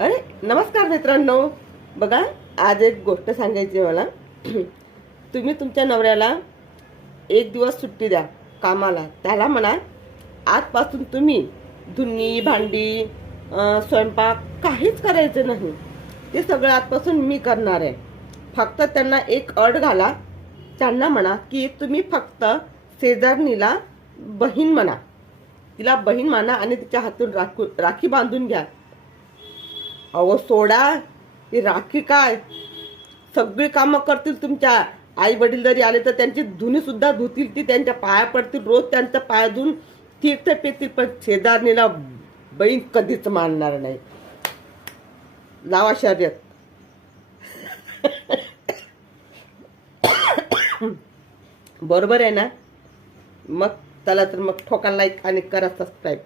अरे नमस्कार मित्रांनो. बघा, आज एक गोष्ट सांगायची आहे मला. तुम्ही तुमच्या नवऱ्याला एक दिवस सुट्टी द्या कामाला. त्याला म्हणा आजपासून तुम्ही धुनी भांडी स्वयंपाक काहीच करायचं नाही. ते सगळं आजपासून मी करणार आहे. फक्त त्यांना एक अट घाला. त्यांना म्हणा की तुम्ही फक्त शेजारणीला बहीण म्हणा, तिला बहीण माना आणि तिच्या हातून राखी बांधून घ्या. अहो सोडा, ती राखी काय सगळी कामं करतील. तुमच्या आई वडील जरी आले तर त्यांची धुनी सुद्धा धुतील, ती त्यांच्या पाया पडतील, रोज त्यांचा पाय धुवून तीर्थ पेतील. पण शेजारणीला बहीण कधीच मानणार नाही. लावा शर्यत. बरोबर आहे ना? मग चला तर मग ठोका लाईक आणि करा सबस्क्राईब.